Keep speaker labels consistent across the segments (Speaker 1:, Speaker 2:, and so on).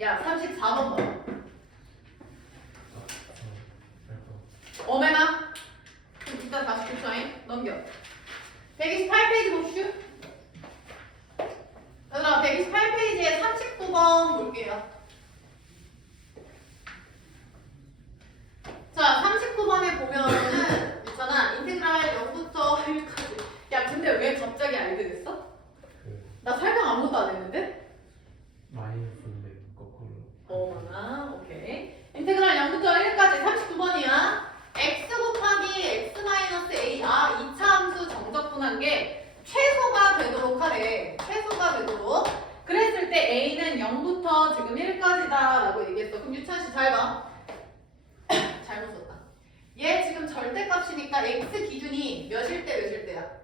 Speaker 1: 야 34번 봐.
Speaker 2: 어,
Speaker 1: 어메나. 그럼 이따 다시 교차해. 넘겨. 128페이지 봅슈. 얘들아 128페이지에 39번 볼게요. 자 39번에 보면은 있잖아 인테그랄 0부터 1까지. 야 근데 왜 갑자기 알게 됐어? 그나 설명 아무것도 안 했는데? 그랬을 때 a는 0부터 지금 1까지다 라고 얘기했어. 그럼 유찬 씨 잘 봐. 잘못 썼다. 얘 지금 절대값이니까 x 기준이 몇일 때 몇일 때야?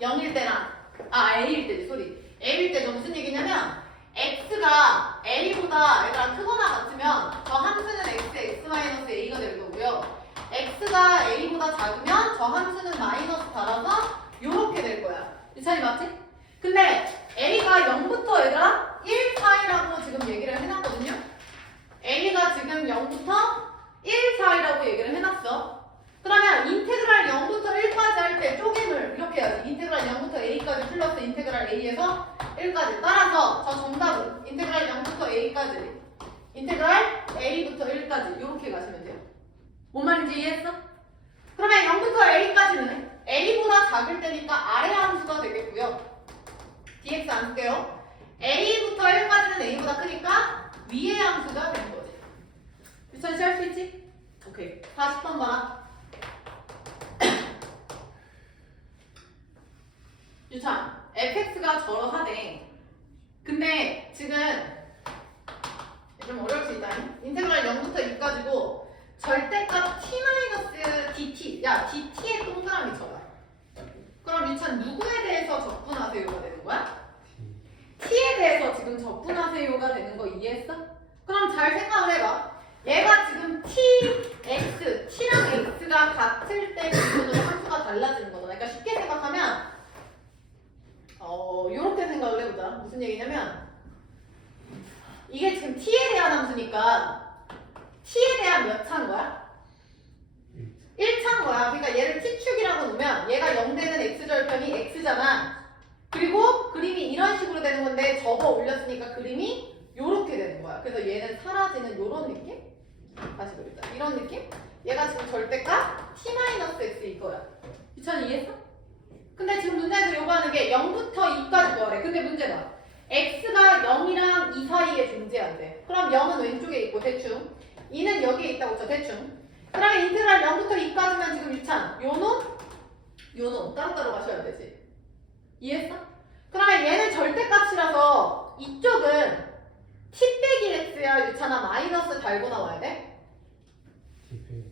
Speaker 1: 0일 때나 아 A일 때지 소리 A일 때저 무슨 얘기냐면 X가 A보다 얘가 크거나 같으면 저 함수는 X, X-A가 될 거고요 X가 A보다 작으면 저 함수는 마이너스 달아서 요렇게 될 거야 이찬이 맞지? 근데 A가 0부터 얘들아 1 사이라고 지금 얘기를 해놨거든요 A가 지금 0부터 1 사이라고 얘기를 해놨어 그러면 인테그랄 0부터 1까지 할 때 쪼개물 이렇게 해야지. 인테그랄 0부터 a까지 플러스 인테그랄 a에서 1까지. 따라서 저 정답은 인테그랄 0부터 a까지. 인테그랄 a부터 1까지 이렇게 가시면 돼요. 뭔 말인지 이해했어? 그러면 0부터 a까지는 a보다 작을 때니까 아래 함수가 되겠고요. Dx 안 쓸게요. a부터 1까지는 a보다 크니까 위의 함수가 되는 거지. 유찬 씨할 수 있지? 오케이. 40번 봐라. 유찬, fx가 저러하대. 근데 지금 좀 어려울 수 있다. 인테그랄 0부터 2까지고 절대값 t-dt. 야, dt의 동그라미 쳐봐. 그럼 유찬 누구에 대해서 적분하세요가 되는 거야? t에 대해서 지금 적분하세요가 되는 거 이해했어? 그럼 잘 생각을 해봐. 얘가 지금 t, x, t랑 x가 같을 때 기준으로 함수가 달라지는 거잖아. 그러니까 쉽게 생각하면 어, 요렇게 생각을 해보자. 무슨 얘기냐면, 이게 지금 t에 대한 함수니까, t에 대한 몇 차인 거야? 1차인 거야. 그러니까 얘를 t축이라고 놓으면, 얘가 0되는 x절편이 x잖아. 그리고 그림이 이런 식으로 되는 건데, 접어 올렸으니까 그림이 요렇게 되는 거야. 그래서 얘는 사라지는 요런 느낌? 다시 그리자. 이런 느낌? 얘가 지금 절대값 t-x 이거야. 유찬이 이해했어? 근데 지금 게 0부터 2까지 구하래. 근데 문제 봐. x가 0이랑 2 사이에 존재한대. 그럼 0은 왼쪽에 있고 대충. 2는 여기에 있다고 쳐 대충. 그러면 인테그랄 0부터 2까지면 지금 유찬. 요놈, 요놈 따로따로 가셔야 되지. 이해했어? 그러면 얘는 절대값이라서 이쪽은 t 빼기 x야 유찬아 마이너스 달고 나와야 돼.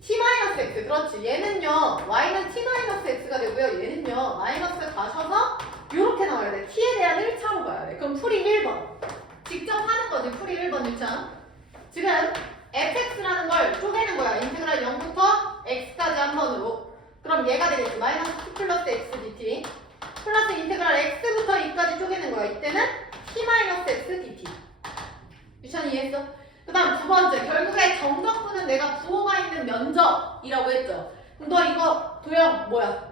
Speaker 1: t-x 그렇지 얘는요 y는 t-x가 되고요 얘는요 마이너스 가셔서 이렇게 나와야 돼 t에 대한 1차로 가야 돼 그럼 풀이 1번 직접 하는 거지 풀이 1번 유찬 지금 fx라는 걸 쪼개는 거야. 인테그랄 0부터 x까지 한 번으로. 그럼 얘가 되겠지. 마이너스 t 플러스 x dt. 플러스 인테그랄 x부터 2까지 쪼개는 거야. 이때는 t-x dt. 유찬 이해했어? 그 다음 두 번째, 결국에 정적분은 내가 부호가 있는 면적이라고 했죠. 그럼 너 이거 도형 뭐야?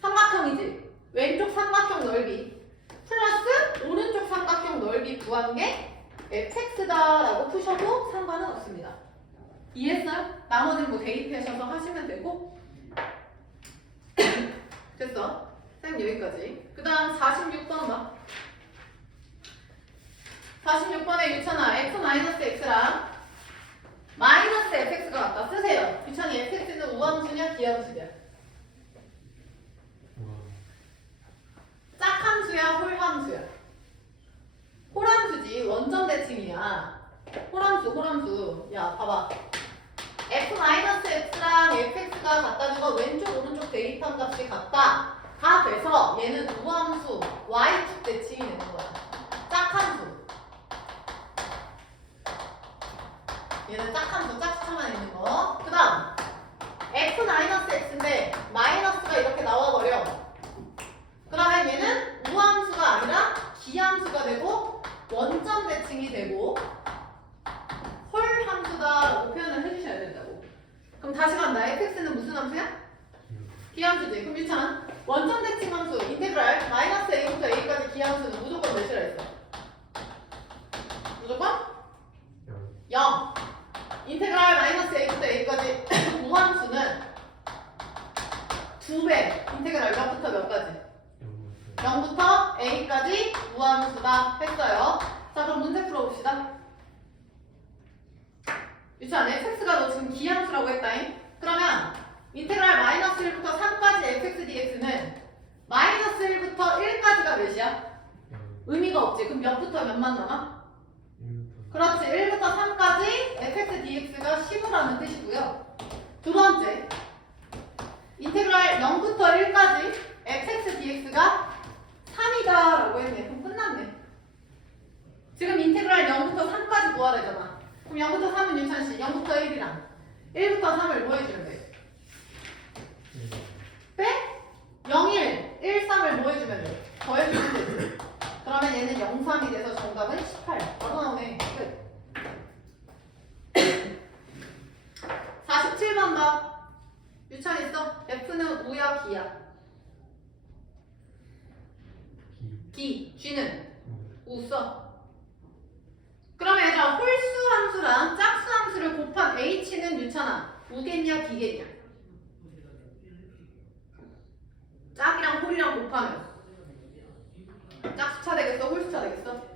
Speaker 1: 삼각형이지? 왼쪽 삼각형 넓이. 플러스 오른쪽 삼각형 넓이 구한 게 fx다라고 푸셔도 상관은 없습니다. 이해했어요? 나머지는 뭐 대입하셔서 하시면 되고 됐어? 선생님 여기까지. 그 다음 46번 봐. 46번에 유찬아 x-x랑 마이너스 fx가 같다 쓰세요 유찬이 fx는 우함수냐 기함수냐 짝함수야 홀함수야 홀함수지 원점 대칭이야 홀함수 홀함수 야 봐봐 f-x랑 fx가 같다는 건 왼쪽 오른쪽 대입한 값이 같다. 다 돼서 얘는 우함수 y축 대칭이 되는 거야 짝함수 얘는 짝함수 짝수만 있는 거. 그 다음 f-x인데 마이너스가 이렇게 나와버려. 그러면 얘는 우함수가 아니라 기함수가 되고 a까지 무함수다 했어요. 자 그럼 문제 풀어봅시다. 유치원 fx가 너 지금 기함수라고 했다잉? 그러면 인테그랄 마이너스 1부터 3까지 fx dx는 마이너스 1부터 1까지가 몇이야? 의미가 없지. 그럼 몇부터 몇만 남아? 그렇지. 1부터 3까지 fx dx가 15라는 뜻이고요. 두 번째. 인테그랄 0부터 1까지 fx dx가 3이다 라고 했네. 그럼 끝났네. 지금 인테그랄 0부터 3까지 구하래잖아. 그럼 0부터 3은 윤찬씨 0부터 1이랑 1부터 3을 뭐 해주면 돼? 빼? 0, 1, 1, 3을 뭐 해주면 돼? 더해주면 되지. 그러면 얘는 0, 3이 돼서 정답은 18. 바로 나오네. 끝. 47번 봐. 유찬 있어? F는 우야, 기야? 기. G는 우 써. 그러면 얘들아, 홀수 함수랑 짝수 함수를 곱한 H는 유찬아. 우겠냐, 기겠냐? 짝이랑 홀이랑 곱하면 짝수차 되겠어? 홀수차 되겠어?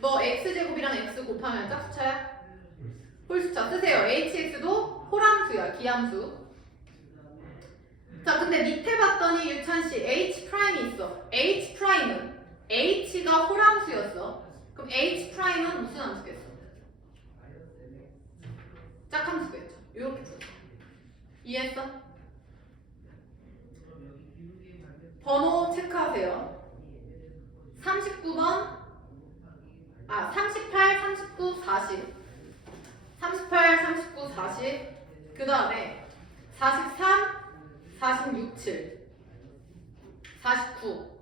Speaker 1: 너 x제곱이랑 x 곱하면 짝수차야? 홀수차 쓰세요. hx도 홀함수야, 기함수. 자, 근데 밑에 봤더니 유찬 씨 h 프라임이 있어. h 프라임은 h가 홀함수였어. 그럼 h 프라임은 무슨 함수겠어? 짝함수겠죠. 이렇게. 이해했어? 번호 체크하세요. 39번, 아, 38, 39, 40. 38, 39, 40. 그 다음에 43, 46, 7. 49.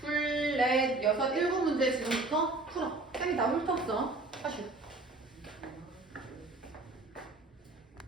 Speaker 1: 둘, 넷, 여섯, 일곱 문제 지금부터 풀어. 쌤이 다 훑었어. 사실.